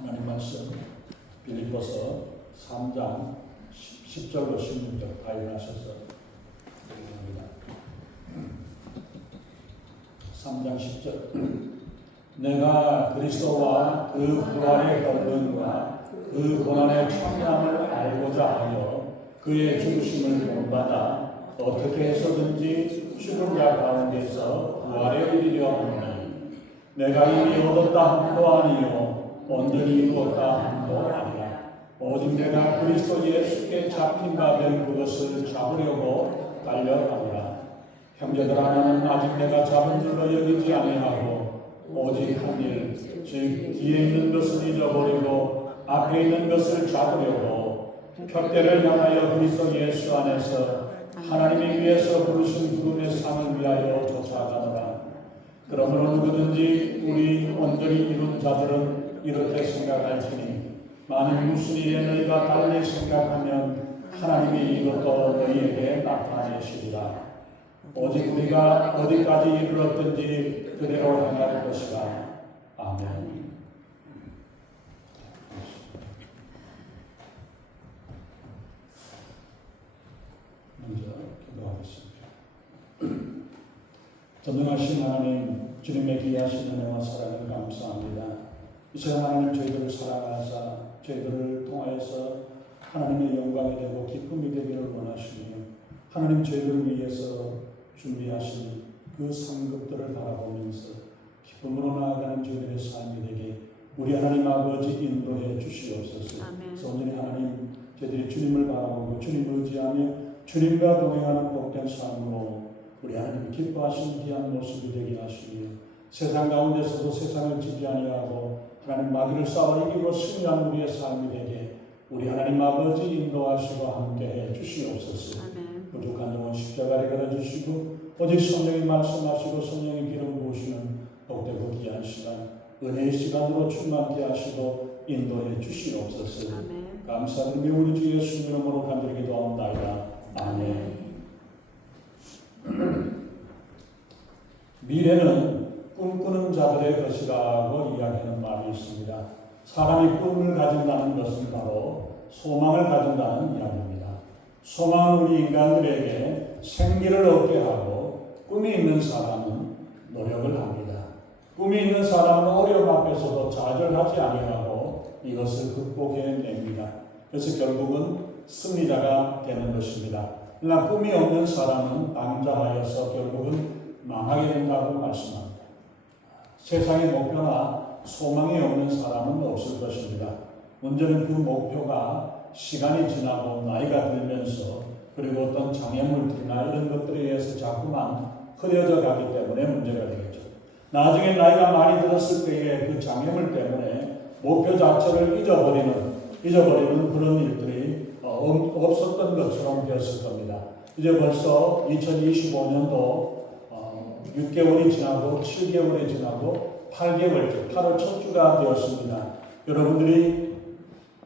하나님 말씀 빌립보서 3장 10절로 16절 다 일어나셔서 읽습니다. 3장 10절 내가 그리스도와 그 부활의 권능과 그 고난의 참량을 알고자 하여 그의 죽으심을 본받아 어떻게 해서든지 죽은 자 가운데서 부활에 이르려 하노니 내가 이미 얻었다 함도 아니요 온전히 이루었다 함도 아니라 오직 내가 그리스도 예수께 잡힌 바 된 그것을 잡으려고 달려가노라. 형제들아 나는 아직 내가 잡은 줄로 여기지 아니하고 오직 한 일, 즉 뒤에 있는 것을 잊어버리고 앞에 있는 것을 잡으려고 푯대를 향하여 그리스도 예수 안에서 하나님이 위해서 부르신 구름의 상을 위하여 쫓아가노라. 그러므로 누구든지 우리 온전히 이룬 자들은 이렇게 생각할지니 만일 무슨 일에 너희가 달리 생각하면 하나님이 이것도 너희에게 나타내시리라. 오직 우리가 어디까지 이르렀든지 그대로 행할 것이라. 아멘. 먼저 기도하겠습니다. 전능하신 하나님, 주님의 귀하신 은혜와 사랑을 감사합니다. 이 시간 하나님 저희들을 사랑하사 저희들을 통하여서 하나님의 영광이 되고 기쁨이 되기를 원하시며 하나님 저희들을 위해서 준비하신 그 상급들을 바라보면서 기쁨으로 나아가는 저희들의 삶이 되게 우리 하나님 아버지 인도해 주시옵소서. 온전히 하나님 저희들이 주님을 바라보고 주님을 의지하며 주님과 동행하는 복된 삶으로 우리 하나님 기뻐하시는 귀한 모습이 되게 하시며 세상 가운데서도 세상을 지지 아니하고 하나님 마귀를 싸워 이기고 승리하는 우리의 삶이 되게 우리 하나님 아버지 인도하시고 함께해 주시옵소서. 부족한 영혼 십자가를 걸어주시고 오직 성령이 말씀하시고 성령이 기름 부으시는 복되고 귀한 시간 은혜의 시간으로 충만케 하시고 인도해 주시옵소서. 감사드리며 우리 주 예수 이름으로 간절히 기도하옵나이다. 아멘. 미래는 꿈꾸는 자들의 것이라고 이야기하는 말이 있습니다. 사람이 꿈을 가진다는 것은 바로 소망을 가진다는 이야기입니다. 소망은 우리 인간들에게 생기를 얻게 하고 꿈이 있는 사람은 노력을 합니다. 꿈이 있는 사람은 어려움 앞에서도 좌절하지 아니하고 이것을 극복해냅니다. 그래서 결국은 승리자가 되는 것입니다. 그러나 꿈이 없는 사람은 방자하여서 결국은 망하게 된다고 말씀합니다. 세상의 목표나 소망이 없는 사람은 없을 것입니다. 문제는 그 목표가 시간이 지나고 나이가 들면서 그리고 어떤 장애물들이나 이런 것들에 의해서 자꾸만 흐려져 가기 때문에 문제가 되겠죠. 나중에 나이가 많이 들었을 때에 그 장애물 때문에 목표 자체를 잊어버리는 그런 일들이 없었던 것처럼 되었을 겁니다. 이제 벌써 2025년도 6개월이 지나고 7개월이 지나고 8개월째 8월 첫 주가 되었습니다. 여러분들이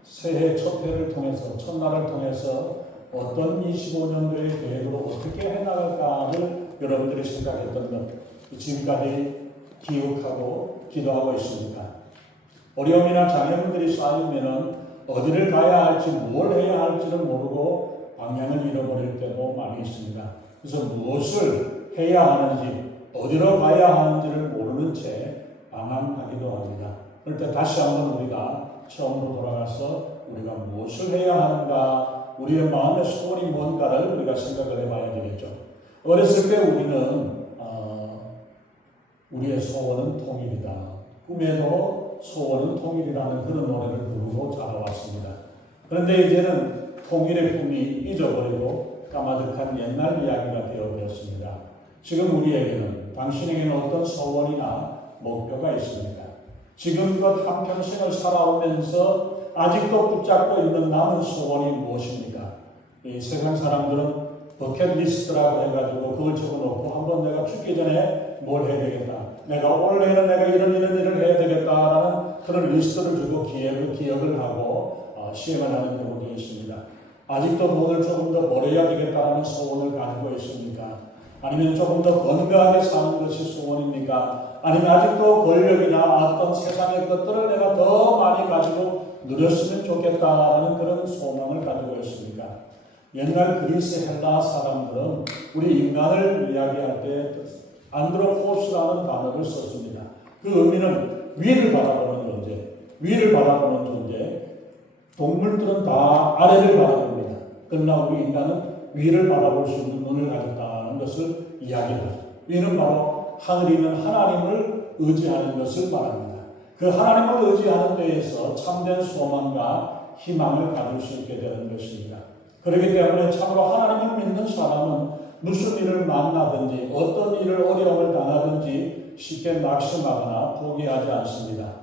새해 첫 해를 통해서 첫날을 통해서 어떤 25년도의 계획으로 어떻게 해나갈까를 여러분들이 생각했던 것 지금까지 기억하고 기도하고 있습니다. 어려움이나 장애물들이 쌓이면 어디를 가야 할지 뭘 해야 할지를 모르고 방향을 잃어버릴 때도 많이 있습니다. 그래서 무엇을 해야 하는지 어디로 가야 하는지를 모르는 채 방황하기도 합니다. 그럴 때 다시 한번 우리가 처음으로 돌아가서 우리가 무엇을 해야 하는가, 우리의 마음의 소원이 뭔가를 우리가 생각을 해봐야 되겠죠. 어렸을 때 우리는 우리의 소원은 통일이다. 꿈에도 소원은 통일이라는 그런 노래를 부르고 자라왔습니다. 그런데 이제는 통일의 꿈이 잊어버리고 까마득한 옛날 이야기가 되어버렸습니다. 지금 우리에게는 당신에게는 어떤 소원이나 목표가 있습니다. 지금껏 한평생을 살아오면서 아직도 붙잡고 있는 남은 소원이 무엇입니까? 이 세상 사람들은 버킷리스트라고 해가지고 그걸 적어놓고 한번 내가 죽기 전에 뭘 해야 되겠다. 내가 올해는 내가 이런 일을 해야 되겠다라는 그런 리스트를 주고 기억을 하고 시행을 하는 경우도 있습니다. 아직도 돈을 조금 더 벌어야 되겠다는 소원을 가지고 있습니까? 아니면 조금 더 건강하게 사는 것이 소원입니까? 아니면 아직도 권력이나 어떤 세상의 것들을 내가 더 많이 가지고 누렸으면 좋겠다라는 그런 소망을 가지고 있습니까? 옛날 그리스 헬라 사람들은 우리 인간을 이야기할 때 안드로포스라는 단어를 썼습니다. 그 의미는 위를 바라보는 존재, 위를 바라보는 존재. 동물들은 다 아래를 바라봅니다. 그러나 우리 인간은 위를 바라볼 수 있는 눈을 가졌다는 것을 이야기하죠. 위는 바로 하늘에 있는 하나님을 의지하는 것을 말합니다. 그 하나님을 의지하는 데에서 참된 소망과 희망을 가질 수 있게 되는 것입니다. 그렇기 때문에 참으로 하나님을 믿는 사람은 무슨 일을 만나든지 어떤 일을 어려움을 당하든지 쉽게 낙심하거나 포기하지 않습니다.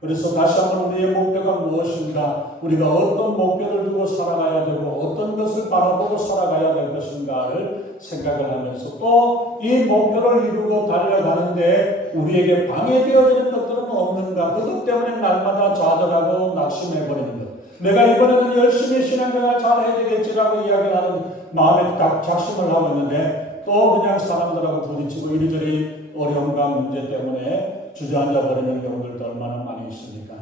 그래서 다시 한번 우리의 목표가 무엇인가, 우리가 어떤 목표를 두고 살아가야 되고 어떤 것을 바라보고 살아가야 될 것인가를 생각을 하면서 또 이 목표를 이루고 달려가는데 우리에게 방해되어지는 것들은 없는가, 그것 때문에 날마다 좌절하고 낙심해버리는 것. 내가 이번에는 열심히 신앙생활 잘 해야 되겠지라고 이야기를 하는 마음에 작심을 하고 있는데 또 그냥 사람들하고 부딪히고 이리저리 어려움과 문제 때문에 주저앉아 버리는 경우들도 얼마나 많이 있습니까?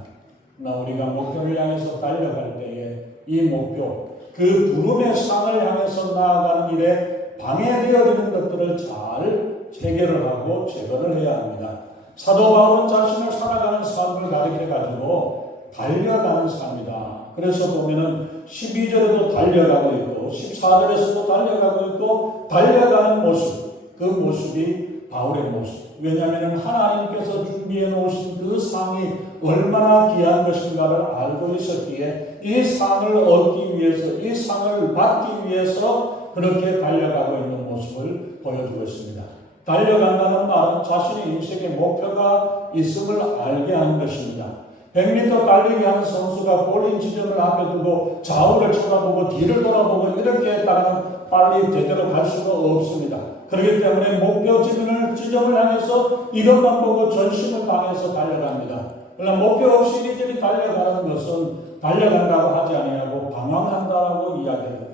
그러나 우리가 목표를 향해서 달려갈 때에 이 목표, 그 부름의 상을 향해서 나아가는 일에 방해되어지는 것들을 잘 체결을 하고 제거를 해야 합니다. 사도 바울은 자신을 살아가는 삶을 가리켜가지고 달려가는 삶이다. 그래서 보면은 12절에도 달려가고 있고 14절에서도 달려가고 있고 달려가는 모습, 그 모습이 바울의 모습. 왜냐하면 하나님께서 준비해 놓으신 그 상이 얼마나 귀한 것인가를 알고 있었기에 이 상을 얻기 위해서, 이 상을 받기 위해서 그렇게 달려가고 있는 모습을 보여주고 있습니다. 달려간다는 말은 자신의 인생의 목표가 있음을 알게 하는 것입니다. 100m 달리기 하는 선수가 골인 지점을 앞에 두고 좌우를 쳐다보고 뒤를 돌아보고 이렇게 했다가는 빨리 제대로 갈 수가 없습니다. 그렇기 때문에 목표 지점을 향해서 이것만 보고 전심을 다해서 달려갑니다. 그러나 목표 없이 이리저리 달려가는 것은 달려간다고 하지 아니하고 방황한다라고 이야기합니다.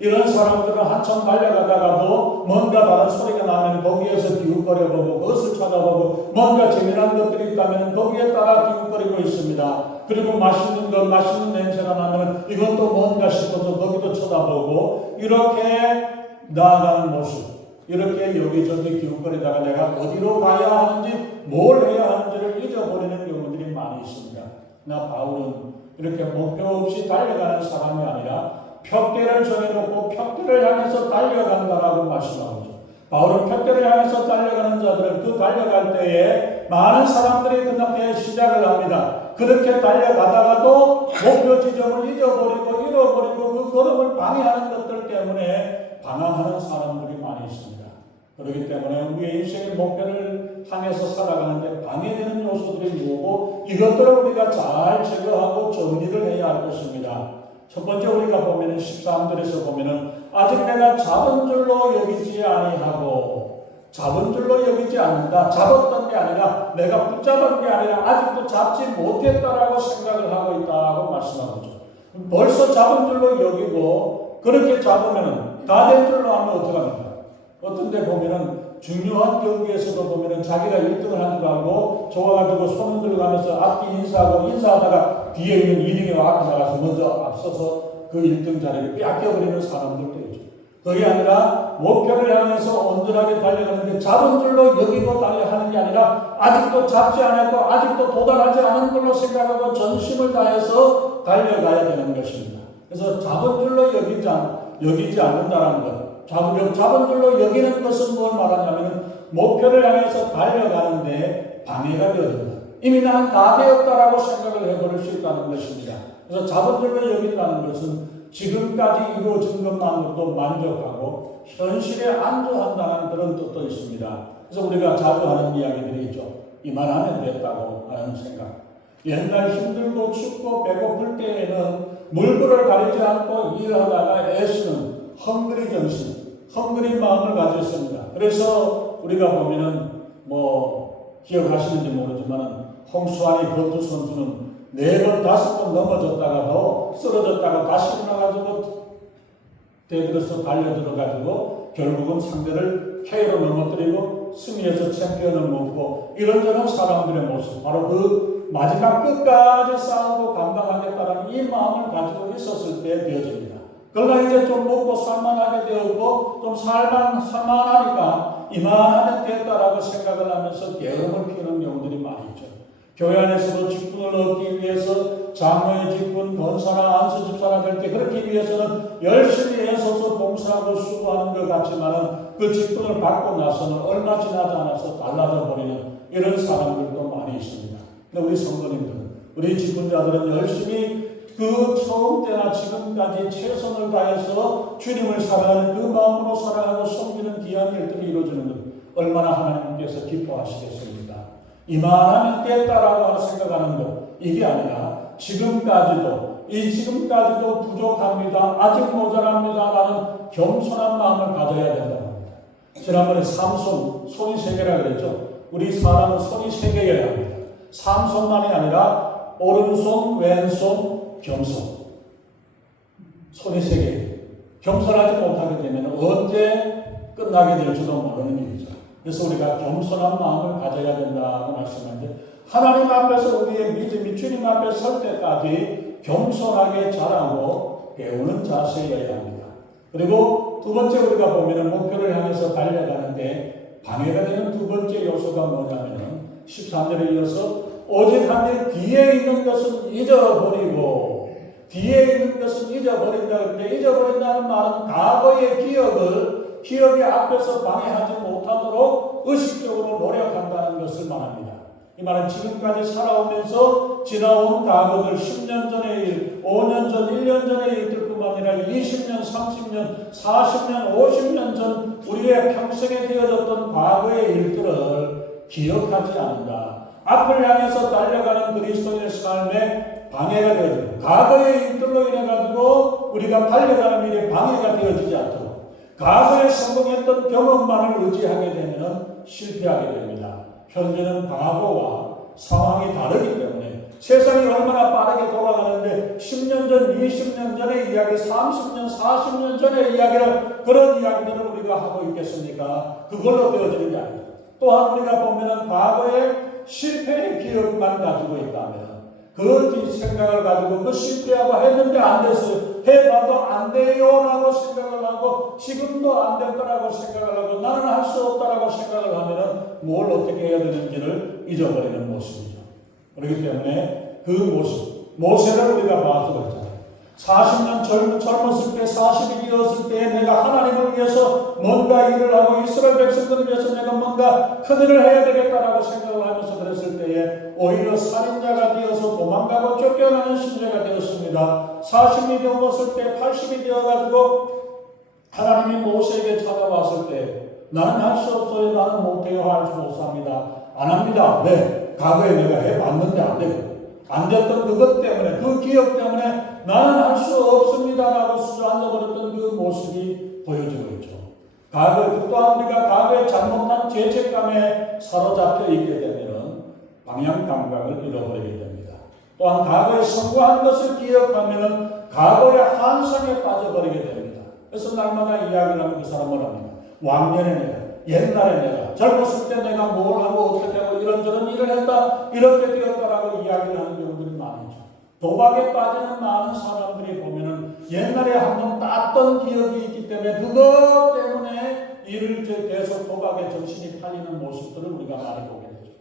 이런 사람들은 한참 달려가다가도 뭔가 다른 소리가 나면 거기에서 기웃거려보고 그것을 찾아보고 뭔가 재미난 것들이 있다면 거기에 따라 기웃거리고 있습니다. 그리고 맛있는 것, 맛있는 냄새가 나면 이것도 뭔가 싶어서 거기도 쳐다보고 이렇게 나아가는 모습, 이렇게 여기저기 기웃거리다가 내가 어디로 가야 하는지 뭘 해야 하는지를 잊어버리는 경우들이 많이 있습니다. 나 바울은 이렇게 목표 없이 달려가는 사람이 아니라 푯대를 정해놓고 푯대를 향해서 달려간다라고 말씀하죠. 바울은 푯대를 향해서 달려가는 자들을 그 달려갈 때에 많은 사람들이 그 앞에 시작을 합니다. 그렇게 달려가다가도 목표 지점을 잊어버리고 잃어버리고 그 걸음을 방해하는 것들 때문에 방황하는 사람들이 많이 있습니다. 그렇기 때문에 우리의 인생의 목표를 향해서 살아가는데 방해되는 요소들이 뭐고 이것들을 우리가 잘 제거하고 정리를 해야 할 것입니다. 첫 번째 우리가 보면은 13절에서 보면은 아직 내가 잡은 줄로 여기지 아니하고, 잡은 줄로 여기지 않는다. 잡았던 게 아니라 내가 붙잡은 게 아니라 아직도 잡지 못했다라고 생각을 하고 있다고 말씀하고 있죠. 벌써 잡은 줄로 여기고 그렇게 잡으면은 다 된 줄로 하면 어떡합니까? 어떤 데 보면은 중요한 경기에서도 보면은 자기가 1등을 한 줄 알고 좋아가지고 손 들어가면서 앞뒤 인사하고 인사하다가 뒤에 있는 2등이 앞에 나가서 먼저 앞서서 그 1등 자리를 뺏겨버리는 사람들도 있죠. 그게 아니라 목표를 향해서 온전하게 달려가는데 잡은 줄로 여기고 달려가는 게 아니라 아직도 잡지 않았고 아직도 도달하지 않은 걸로 생각하고 전심을 다해서 달려가야 되는 것입니다. 그래서 잡은 줄로 여기지 않는다는 것. 잡은 줄로 여기는 것은 뭘 말하냐면 목표를 향해서 달려가는데 방해가 되어진다. 이미 나는 다 되었다라고 생각을 해버릴 수 있다는 것입니다. 그래서 잡은 줄로 여긴다는 것은 지금까지 이루어진 것만으로도 만족하고 현실에 안주한다는 그런 뜻도 있습니다. 그래서 우리가 자주 하는 이야기들이 있죠. 이만하면 됐다고 하는 생각. 옛날 힘들고 춥고 배고플 때에는 물불을 가리지 않고 일하다가 애쓰는 헝그리 정신, 헝그리 마음을 가졌습니다. 그래서 우리가 보면은 기억하시는지 모르지만 홍수환이 권투 선수는 4번, 5번 넘어졌다가도 쓰러졌다가 다시 일어나가지고 대들어서 달려들어가지고 결국은 상대를 KO로 넘어뜨리고 승리해서 챔피언을 먹고 이런저런 사람들의 모습, 바로 그 마지막 끝까지 싸우고 감당하겠다는 이 마음을 가지고 있었을 때 되어집니다. 그러나 이제 좀 먹고 살만하게 되었고 좀 살만하니까 이만하면 됐다라고 생각을 하면서 게으름을 피우는 경우들이 많이 있죠. 교회 안에서도 직분을 얻기 위해서 장로의 직분, 권사나 안수 집사나 될 때 그렇기 위해서는 열심히 애써서 봉사하고 수고하는 것 같지만은 그 직분을 받고 나서는 얼마 지나지 않아서 달라져 버리는 이런 사람들도 많이 있습니다. 근데 우리 성도님들은, 우리 직분자들은 열심히 그 처음 때나 지금까지 최선을 다해서 주님을 사랑하는 그 마음으로 사랑하고 섬기는 귀한 일들이 이루어지는 것 얼마나 하나님께서 기뻐하시겠습니까? 이만하면 됐다라고 생각하는 것, 이게 아니라 지금까지도 부족합니다, 아직 모자랍니다라는 겸손한 마음을 가져야 된다고 합니다. 지난번에 삼손, 손이 세 개라 그랬죠. 우리 사람은 손이 세 개여야 합니다. 삼손만이 아니라 오른손, 왼손, 겸손. 손이 세 개. 겸손하지 못하게 되면 언제 끝나게 될지도 모르는 일이죠. 그래서 우리가 겸손한 마음을 가져야 된다고 말씀하는데, 하나님 앞에서 우리의 믿음이 주님 앞에 설 때까지 겸손하게 자라고 배우는 자세여야 합니다. 그리고 두 번째 우리가 보면 목표를 향해서 달려가는데 방해가 되는 두 번째 요소가 뭐냐면 13절에 이어서 오직 한 일 뒤에 있는 것은 잊어버리고, 뒤에 있는 것은 잊어버린다. 그런데 잊어버린다는 말은 과거의 기억이 앞에서 방해하지 못하도록 의식적으로 노력한다는 것을 말합니다. 이 말은 지금까지 살아오면서 지나온 과거들, 10년 전의 일, 5년 전, 1년 전의 일들뿐만 아니라 20년, 30년, 40년, 50년 전 우리의 평생에 되어졌던 과거의 일들을 기억하지 않는다. 앞을 향해서 달려가는 그리스도인의 삶에 방해가 되어지고, 과거의 일들로 인해 가지고 우리가 달려가는 일에 방해가 되어지지 않도록 과거에 성공했던 경험만을 의지하게 되면 실패하게 됩니다. 현재는 과거와 상황이 다르기 때문에 세상이 얼마나 빠르게 돌아가는데 10년 전, 20년 전의 이야기, 30년, 40년 전의 이야기를, 그런 이야기들을 우리가 하고 있겠습니까? 그걸로 되어지는 게 아니에요. 또한 우리가 보면 과거에 실패의 기억만 가지고 있다면 그 생각을 가지고 그 실패하고 했는데 안 됐어요, 해봐도 안 돼요라고 생각을 하고 지금도 안 될 거라고 생각을 하고 나는 할 수 없다라고 생각을 하면은 뭘 어떻게 해야 되는지를 잊어버리는 모습이죠. 그렇기 때문에 그 모습, 모세를 우리가 봐서 그렇잖아요. 40년 젊었을 때, 40이 되었을 때 내가 하나님을 위해서 뭔가 일을 하고 이스라엘 백성들을 위해서 내가 뭔가 큰 일을 해야 되겠다라고 생각을 하면서 그랬을 때에 오히려 살인자가 되어서 도망가고 쫓겨나는 신세가 되었습니다. 40이 되었을 때 80이 되어가지고 하나님이 모세에게 찾아왔을 때 나는 할 수 없어요, 나는 못해요, 할 수 없습니다, 안 합니다. 왜? 과거에 내가 해봤는데 안 되고 안 됐던 그것 때문에, 그 기억 때문에 나는 할 수 없습니다라고 주저앉아버렸던 그 모습이 보여지고 있죠. 또한 우리가 과거에 잘못한 죄책감에 사로잡혀 있게 되면 방향 감각을 잃어버리게 됩니다. 또한 과거에 성공한 것을 기억하면 과거의 환상에 빠져버리게 됩니다. 그래서 날마다 이야기를 하면 그 사람은 합니다. 왕년에 내가, 옛날에 내가, 젊었을 때 내가 뭘 하고 어떻게 하고 이런저런 일을 했다, 이렇게 되었다라고 이야기를 하는 경우들이 많죠. 도박에 빠지는 많은 사람들이 보면은 옛날에 한번 땄던 기억이 있기 때문에 그것 때문에 일을 계속 도박에 정신이 팔리는 모습들을 우리가 많이 보게 되죠.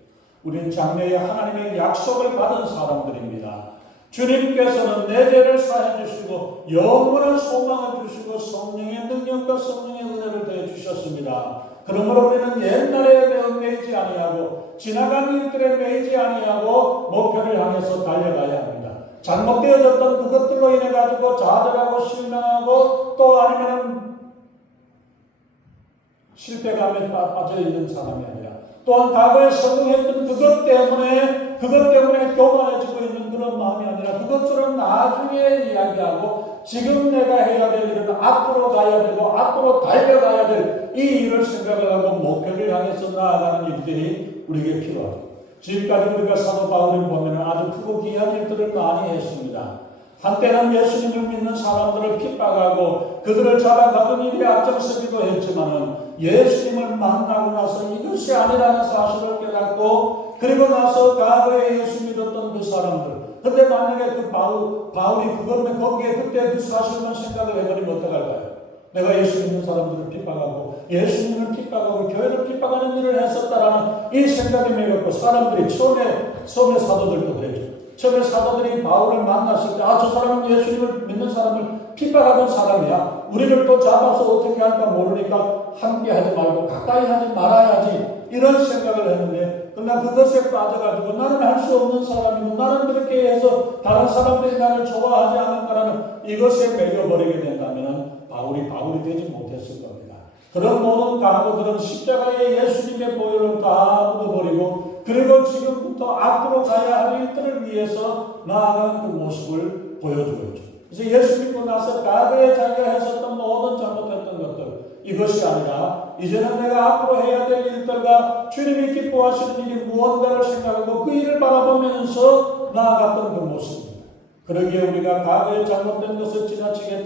우리는 장래에 하나님의 약속을 받은 사람들입니다. 주님께서는 내 죄를 사해 주시고 영원한 소망을 주시고 성령의 능력과 성령의 은혜를 더해 주셨습니다. 그러므로 우리는 옛날에 매이지 아니하고 지나간 일들에 매이지 아니하고 목표를 향해서 달려가야 합니다. 잘못되어졌던 그것들로 인해 가지고 좌절하고 실망하고 또 아니면 실패감에 빠져 있는 사람이 아니라, 또한 과거에 성공했던 그것 때문에 교만해지고 있는 그런 마음이 아니라, 그것들은 나중에 이야기하고 지금 내가 해야 될 일은 앞으로 가야 되고 앞으로 달려가야 될 이 일을 생각을 하고 목표를 향해서 나아가는 일들이 우리에게 필요하죠. 지금까지 우리가 사도 바울을 보면 아주 크고 귀한 일들을 많이 했습니다. 한때는 예수님을 믿는 사람들을 핍박하고 그들을 잡아가던 일이 앞장서기도 했지만은 예수님을 만나고 나서 이것이 아니라는 사실을 깨닫고 그리고 나서 과거에 예수 믿었던 그 사람들, 근데 만약에 그 바울이 그거는 거기에 그때 그 사실만 생각을 해버리면 어떡할까요? 내가 예수 믿는 사람들을 핍박하고 예수님을 핍박하고 교회를 핍박하는 일을 했었다라는 이 생각이 매겼고, 사람들이 처음에 사도들도 그랬죠. 처음에 사도들이 바울을 만났을 때 저 사람은 예수님을 믿는 사람을 핍박하던 사람이야. 우리를 또 잡아서 어떻게 할까 모르니까 함께 하지 말고 가까이 하지 말아야지, 이런 생각을 했는데, 그러나 그것에 빠져가지고 나는 할 수 없는 사람이고 나는 그렇게 해서 다른 사람들이 나를 좋아하지 않을까라는 이것에 매여버리게 된다면 바울이 되지 못했을 겁니다. 그런 모든 과거들은 십자가의 예수님의 보혈을 다 묻어버리고 그리고 지금부터 앞으로 가야 할 일들을 위해서 나아가는 그 모습을 보여주었죠. 그래서 예수 믿고 나서 과거에 자기가 했었던 모든 잘못했던 것들, 이것이 아니라 이제는 내가 앞으로 해야 될 일들과 주님이 기뻐하시는 일이 무언가를 생각하고 그 일을 바라보면서 나아갔던 그 모습입니다. 그러기에 우리가 과거에 잘못된 것을 지나치게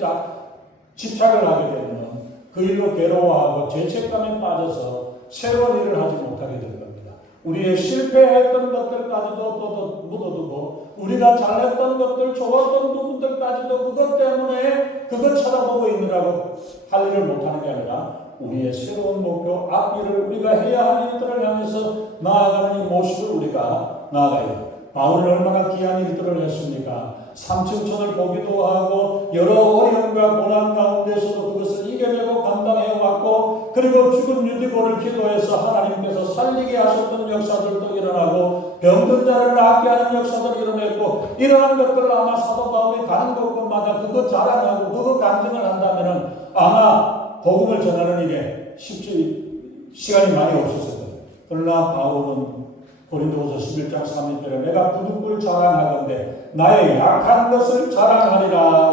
집착을 하게 되면 그 일로 괴로워하고 죄책감에 빠져서 새로운 일을 하지 못하게 될 겁니다. 우리의 실패했던 것들까지도 또 묻어두고 우리가 잘했던 것들, 좋았던 부분들까지도 그것 때문에 그것 쳐다보고 있느라고 할 일을 못하는 게 아니라 우리의 새로운 목표, 앞일을 우리가 해야 할 일들을 향해서 나아가는 이 모습을 우리가 나아가야 돼요. 바울은 얼마나 귀한 일들을 했습니까? 삼층천을 보기도 하고 여러 어려움과 고난 가운데서도 그것을 이겨내고 감당해왔고, 그리고 죽은 유디고를 기도해서 하나님께서 살리게 하셨던 역사들도 일어나고 병든 자를 낫게 하는 역사들이 일어났고, 이러한 것들을 아마 사도 바울이 가는 곳곳마다 그거 자랑하고 그거 간증을 한다면 아마 복음을 전하는 일에 시간이 많이 없었을 거예요. 그러나 바울은 고린도후서 11장 3절에 내가 부득불 자랑하건대 나의 약한 것을 자랑하리라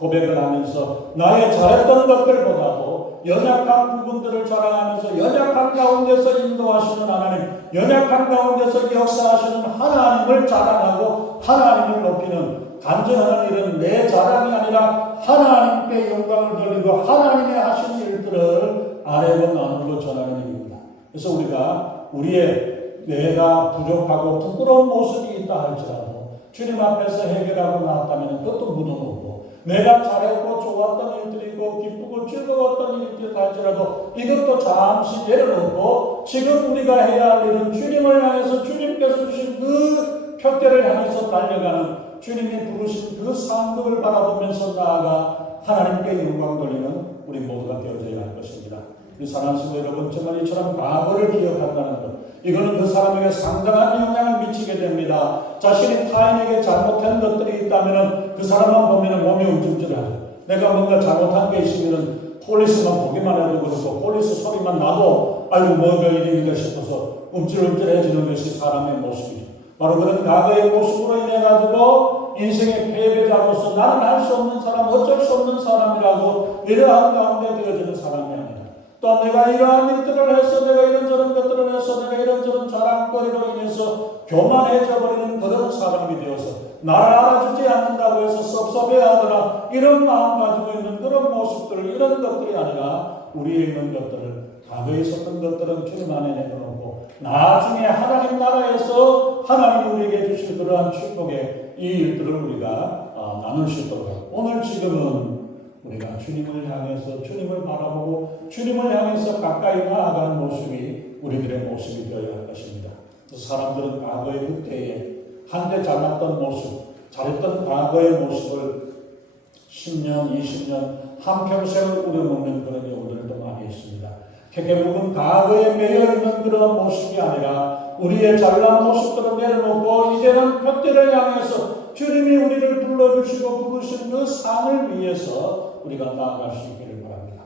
고백을 하면서 나의 잘했던 것들보다도 연약한 부분들을 자랑하면서 연약한 가운데서 인도하시는 하나님, 연약한 가운데서 역사하시는 하나님을 자랑하고 하나님을 높이는, 간증하는 일은 내 자랑이 아니라 하나님께 영광을 돌리고 하나님의 하신 일들을 아뢰고 나누고 전하는 일입니다. 그래서 우리가 우리의 내가 부족하고 부끄러운 모습이 있다 할지라도 주님 앞에서 해결하고 나왔다면 그것도 묻어놓고, 내가 잘했고 좋았던 일들이고 기쁘고 즐거웠던 일들이 할지라도 이것도 잠시 내려놓고 지금 우리가 해야 할 일은 주님을 향해서 주님께서 주신 그 표대를 향해서 달려가는, 주님이 부르신 그 상급을 바라보면서 나아가 하나님께 영광 돌리는 우리 모두가 되어져야 할 것입니다. 우리 사랑하는 성도 여러분, 정말 이처럼 과거를 기억한다는 것, 이거는 그 사람에게 상당한 영향을 미치게 됩니다. 자신이 타인에게 잘못한 것들이 있다면 그 사람만 보면 몸이 움찔움찔하죠. 내가 뭔가 잘못한 게 있으면 폴리스만 보기만 해도 그렇고 폴리스 소리만 나도 아이고 뭐가 일인가 싶어서 움찔움찔해지는 것이 사람의 모습이죠. 바로 그런 과거의 모습으로 인해 가지고 인생의 패배자로서 나는 할 수 없는 사람, 어쩔 수 없는 사람이라고 이러한 가운데 되어지는 사람이 아니라, 또 내가 이러한 일들을 해서 내가 이런저런 것들을 해서 내가 이런저런 자랑거리로 인해서 교만해져 버리는 그런 사람이 되어서 나를 알아주지 않는다고 해서 섭섭해하거나 이런 마음 가지고 있는 그런 모습들을, 이런 것들이 아니라 우리에 있는 것들을, 과거에 있었던 것들은 주님 안에 내려놓고 나중에 하나님 나라에서 하나님 우리에게 주실 그러한 축복의 이 일들을 우리가 나눌 수 있도록, 오늘 지금은 우리가 주님을 향해서 주님을 바라보고 주님을 향해서 가까이 나아가는 모습이 우리들의 모습이 되어야 할 것입니다. 사람들은 과거의 그때에 한때 잘났던 모습, 잘했던 과거의 모습을 10년, 20년, 한평생을 우려먹는 그런 경우들도 많이 있습니다. 결국은 과거에 매여있는 그런 모습이 아니라 우리의 잘난 모습들을 내려놓고 이제는 푯대를 향해서 주님이 우리를 불러주시고 부르신 그 상을 위해서 우리가 나아갈 수 있기를 바랍니다.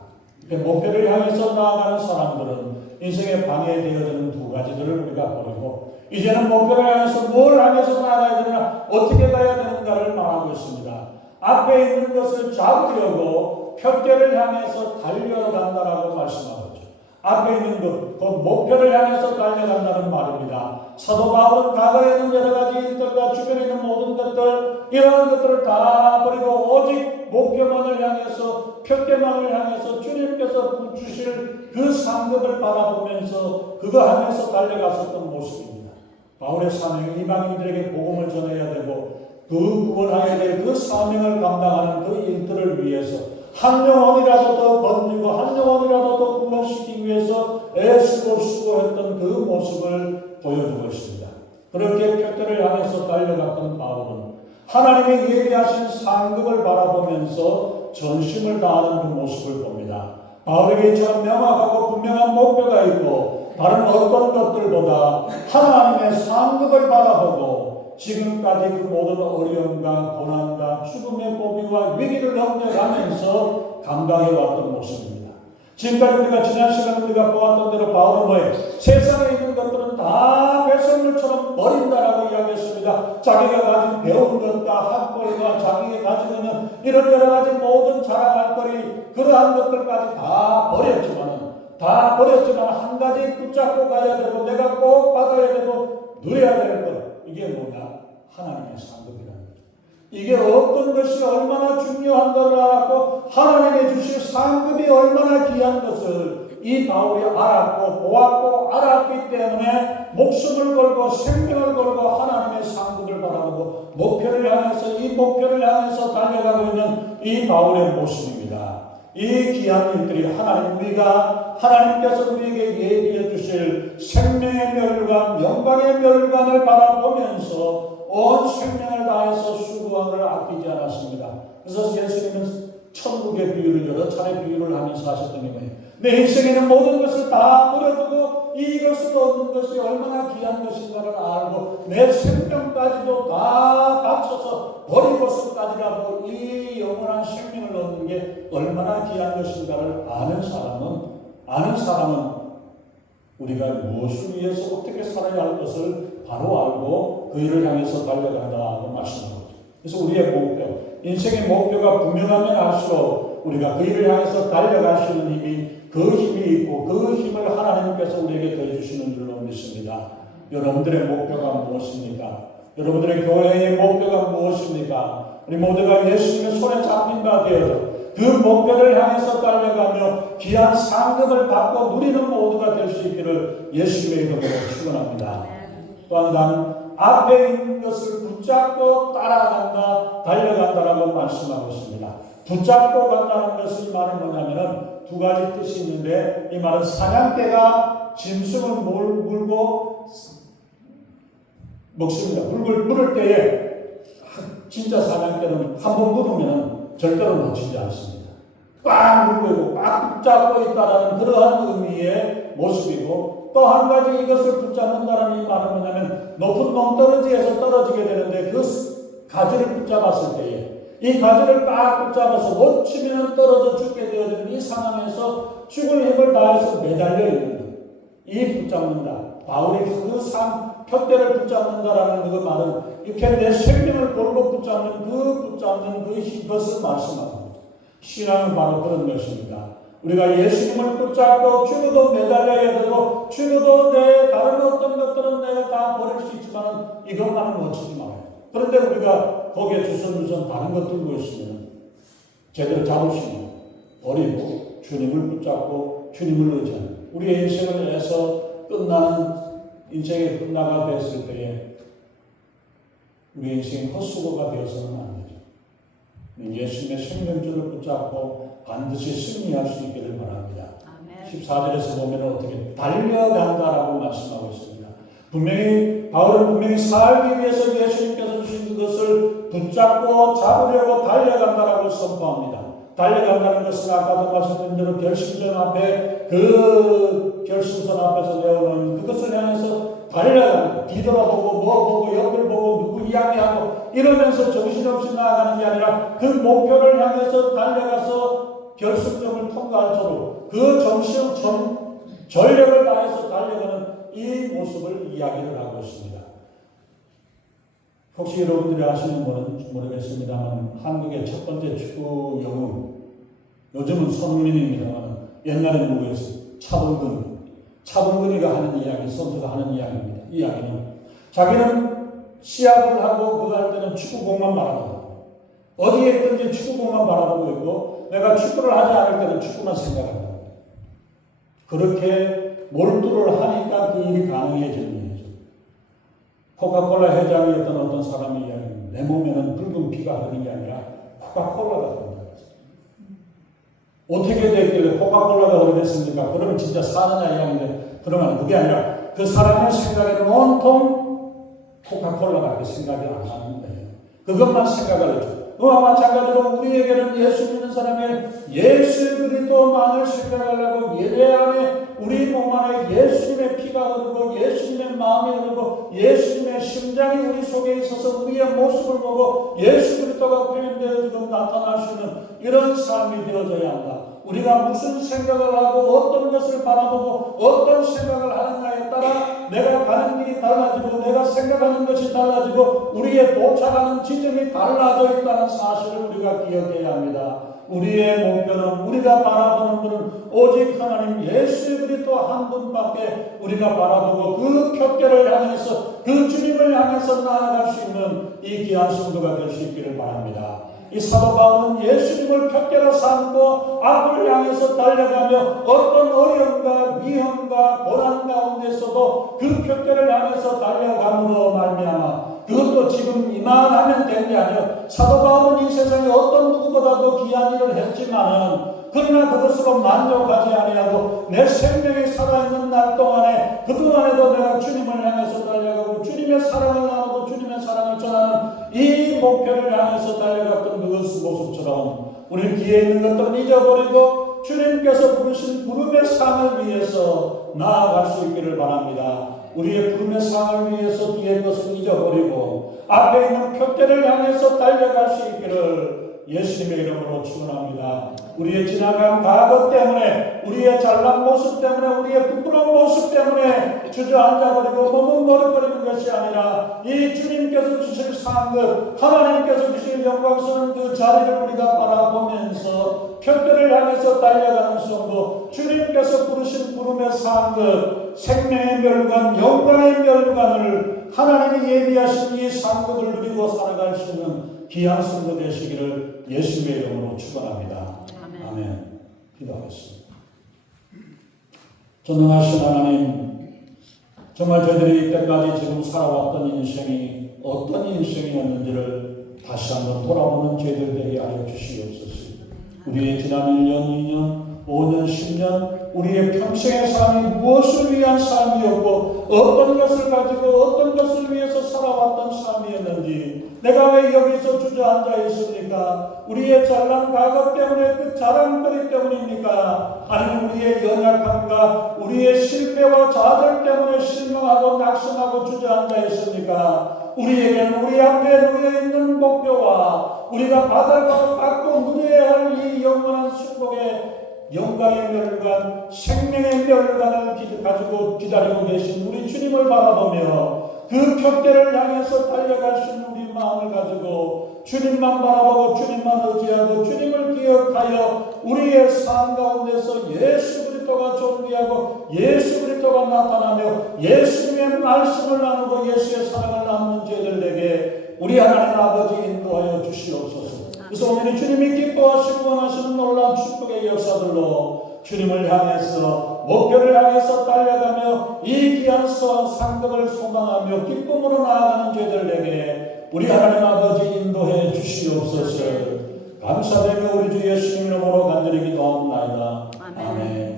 목표를 향해서 나아가는 사람들은 인생의 방해되어지는 두 가지들을 우리가 버리고 이제는 목표를 향해서 뭘 향해서 나아가야 되나, 어떻게 가야 되는가를 말하고 있습니다. 앞에 있는 것을 잡으려고 푯대를 향해서 달려간다라고 말씀하고 있죠. 앞에 있는 것, 그 목표를 향해서 달려간다는 말입니다. 사도 바울은 과거에 있는 여러 가지 일들과 주변에 있는 모든 것들, 이러한 것들을 다 버리고 오직 목표만을 향해서, 표대만을 향해서 주님께서 주실 그 상급을 바라보면서 그거 하면서 달려갔었던 모습입니다. 바울의 사명은 이방인들에게 복음을 전해야 되고 그 구원하여야 될 그 사명을 감당하는 그 일들을 위해서 한 영혼이라도 더 건지고 한 영혼이라도 더 구원시키기 위해서 애쓰고 수고했던 그 모습을 보여주고 있습니다. 그렇게 표대를 향해서 달려갔던 바울은 하나님이 예비하신 상급을 바라보면서 전심을 다하는 그 모습을 봅니다. 바울에게 이처럼 명확하고 분명한 목표가 있고 다른 어떤 것들보다 하나님의 상급을 바라보고 지금까지 그 모든 어려움과 고난과 죽음의 고비와 위기를 넘겨가면서 감당해왔던 모습입니다. 지금까지 우리가 지난 시간에 우리가 보았던 대로 바울은 뭐예요? 세상에 있는 것들은 다 배설물처럼 버린다라고 이야기했습니다. 자기가 가진 배운 것과 학벌과 자기가 가지고 있는 이런 여러 가지 모든 자랑할 거리 그러한 것들까지 다 버렸지만 한 가지 붙잡고 가야 되고 내가 꼭 받아야 되고 누려야 될 것 이게 뭐냐? 하나님의 상급이라는 거죠. 이게 어떤 것이 얼마나 중요한 것을 알았고 하나님이 주실 상급이 얼마나 귀한 것을 이 바울이 알았고 보았고 알았기 때문에 목숨을 걸고 생명을 걸고 하나님의 상급을 바라보고 목표를 향해서 이 목표를 향해서 달려가고 있는 이 바울의 모습입니다. 이 귀한 일들이 하나님께서 우리에게 예비해 주실 생명의 멸류관, 영광의 멸류관을 바라보면서 온 생명을 다해서 수고하기를 아끼지 않았습니다. 그래서 예수님은 천국의 비유를 여러 차례 비유를 하면서 하셨던 게 뭐예요? 내 인생에는 모든 것을 다 버려두고 이것을 얻는 것이 얼마나 귀한 것인가를 알고 내 생명까지도 다 바쳐서 버리고서까지라도 이 영원한 생명을 얻는 게 얼마나 귀한 것인가를 아는 사람은 우리가 무엇을 위해서 어떻게 살아야 할 것을 바로 알고 그 일을 향해서 달려간다고 말씀하고 있죠. 그래서 우리의 목표, 인생의 목표가 분명하면 할수록 우리가 그 일을 향해서 달려갈 수 있는 힘이 그 힘이 있고 그 힘을 하나님께서 우리에게 더해주시는 줄로 믿습니다. 여러분들의 목표가 무엇입니까? 여러분들의 교회의 목표가 무엇입니까? 우리 모두가 예수님의 손에 잡힌 바 되어서 그 목표를 향해서 달려가며 귀한 상급을 받고 누리는 모두가 될 수 있기를 예수님의 이름으로 축원합니다. 또한 난 앞에 있는 것을 붙잡고 따라간다, 달려간다라고 말씀하고 있습니다. 붙잡고 간다는 것은 이 말은 뭐냐면은 두 가지 뜻이 있는데 이 말은 사냥개가 짐승을 물고 먹습니다. 물을 때에 진짜 사냥개는 한 번 물으면 절대로 놓치지 않습니다. 꽉 물고 있고 꽉 붙잡고 있다라는 그러한 의미의 모습이고 또 한 가지 이것을 붙잡는다는 이 말은 뭐냐면 높은 몽떠러지에서 떨어지게 되는데 그 가지를 붙잡았을 때에 이 가지를 딱 붙잡아서 놓치면 떨어져 죽게 되어지는 이 상황에서 죽을 힘을 다해서 매달려 있는 것. 이 붙잡는다. 바울이 그 표대를 붙잡는다라는 그 말은 이렇게 내 생명을 걸고 붙잡는 그것을 말씀합니다. 신앙은 바로 그런 것입니다. 우리가 예수님을 붙잡고 죽어도 매달려야 되고 죽어도 내 다른 어떤 것들은 내가 다 버릴 수 있지만 이것만은 놓치지 말아요. 그런데 우리가 거기에 주섬주섬 다른 것 들고 있으면 제대로 잡으시면 버리고 주님을 붙잡고 주님을 의지하는 우리의 인생을 해서 인생이 끝나가 됐을 때에 우리 인생이 헛수고가 되어서는 안 되죠. 예수님의 생명줄을 붙잡고 반드시 승리할 수 있기를 바랍니다. 아멘. 14절에서 보면 어떻게 달려간다라고 말씀하고 있습니다. 바울은 분명히 살기 위해서 예수님께서 주신 그것을 붙잡고 잡으려고 달려간다라고 선포합니다. 달려간다는 것은 아까도 말씀드린 대로 결승선 앞에 그 결승선 앞에서 내어놓은 그것을 향해서 달려가는 뒤돌아보고 보고 옆을 보고 누구 이야기하고 이러면서 정신없이 나아가는 게 아니라 그 목표를 향해서 달려가서 결승점을 통과할수록 그 전력을 다해서 달려가는 이 모습을 이야기를 하고 있습니다. 혹시 여러분들이 아시는 분은 모르겠습니다만 한국의 첫 번째 축구 영웅 요즘은 손흥민입니다만 옛날에 누구였어요? 차범근이가 하는 이야기, 선수가 하는 이야기입니다. 이 이야기는 자기는 시합을 하고 그거 할 때는 축구공만 바라보고 어디에 있든지 축구공만 바라보고 있고 내가 축구를 하지 않을 때는 축구만 생각한다. 그렇게 몰두를 하니까 그 일이 가능해지는 거죠. 코카콜라 회장이었던 어떤 사람의 이야기는 내 몸에는 붉은 피가 흐르는 게 아니라 코카콜라가 흐른다. 어떻게 됐길래 코카콜라가 흐르겠습니까? 그러면 진짜 사느냐 이야기인데 그러면 그게 아니라 그 사람의 생각에는 온통 코카콜라밖에 생각이 안 하는 거예요. 그것만 생각을 해줘. 그와 마찬가지로 우리에게는 예수 믿는 사람의 예수 그리스도만을 생각하려고 내 안에 우리 몸 안에 예수님의 피가 흐르고 예수님의 마음이 흐르고 예수님의 심장이 우리 속에 있어서 우리의 모습을 보고 예수 그리스도가 표현되어지고 나타날 수 있는 이런 삶이 되어져야 한다. 우리가 무슨 생각을 하고 어떤 것을 바라보고 어떤 생각을 하느냐에 따라 내가 가는 길이 달라지고 내가 생각하는 것이 달라지고 우리의 도착하는 지점이 달라져 있다는 사실을 우리가 기억해야 합니다. 우리의 목표는 우리가 바라보는 분은 오직 하나님 예수 그리스도 한 분밖에 우리가 바라보고 그 표대를 향해서 그 주님을 향해서 나아갈 수 있는 이 귀한 성도가 될 수 있기를 바랍니다. 이 사도 바울은 예수님을 표대로 삼고 앞을 향해서 달려가며 어떤 어려움과 위험과 고난 가운데서도 그 표대를 향해서 달려감으로 말미암아 그것도 지금 이만하면 된 게 아니에요. 사도 바울은 이 세상에 어떤 누구보다도 귀한 일을 했지만은 그러나 그것으로 만족하지 아니하고 내 생명이 살아있는 날 동안에 그동안에도 내가 주님을 향해서 달려가고 주님의 사랑을 나누고 주님의 사랑을 전하는 이 목표를 향해서 달려갔던 그 모습처럼 우리 뒤에 있는 것들은 잊어버리고 주님께서 부르신 부름의 상을 위해서 나아갈 수 있기를 바랍니다. 우리의 부름의 상을 위해서 뒤에 것을 잊어버리고 앞에 있는 표대를 향해서 달려갈 수 있기를 예수님의 이름으로 축원합니다. 우리의 지나간 과거 때문에 우리의 잘난 모습 때문에 우리의 부끄러운 모습 때문에 주저앉아버리고 머뭇거리는 것이 아니라 이 주님께서 주실 상급 하나님께서 주실 영광스러운 그 자리를 우리가 바라보면서 표대를 향해서 달려가는 성도 주님께서 부르신 부름의 상급 생명의 멸관 영광의 멸관을 하나님이 예비하신 이 상급을 누리고 살아갈 수 있는 귀한 성도 되시기를 예수님의 이름으로 축원합니다. 아멘. 기도하겠습니다. 전능하신 하나님, 정말 저희들이 이때까지 지금 살아왔던 인생이 어떤 인생이었는지를 다시 한번 돌아보는 저희들 되게 하여 주시옵소서. 우리의 지난 1년, 2년, 5년, 10년 우리의 평생의 삶이 무엇을 위한 삶이었고 어떤 것을 가지고 어떤 것을 위해서 살아왔던 삶이었는지 내가 왜 여기서 주저앉아 있습니까? 우리의 잘난 과거 때문에 그 자랑거리 때문입니까? 아니면 우리의 연약함과 우리의 실패와 좌절 때문에 실망하고 낙심하고 주저앉아 있습니까? 우리에게는 우리 앞에 놓여있는 목표와 우리가 받고 누려야 할 이 영원한 축복의 영광의 멸관, 생명의 멸관을 가지고 기다리고 계신 우리 주님을 바라보며 그 표대를 향해서 달려갈 수 있는 우리 마음을 가지고 주님만 바라보고 주님만 의지하고 주님을 기억하여 우리의 삶 가운데서 예수 그리스도가 존귀하고 예수 그리스도가 나타나며 예수님의 말씀을 나누고 예수의 사랑을 나누는 저희들에게 우리 하나님 아버지 인도하여 주시옵소서. 그래서 오늘 주님이 기뻐하시고 원하시는 놀라운 축복의 역사들로 주님을 향해서 목표를 향해서 달려가며 이 귀한 상급을 소망하며 기쁨으로 나아가는 저희들에게 우리 하나님 아버지 인도해 주시옵소서. 감사드리며 우리 주 예수님 이름으로 간절히 기도합니다. 아멘.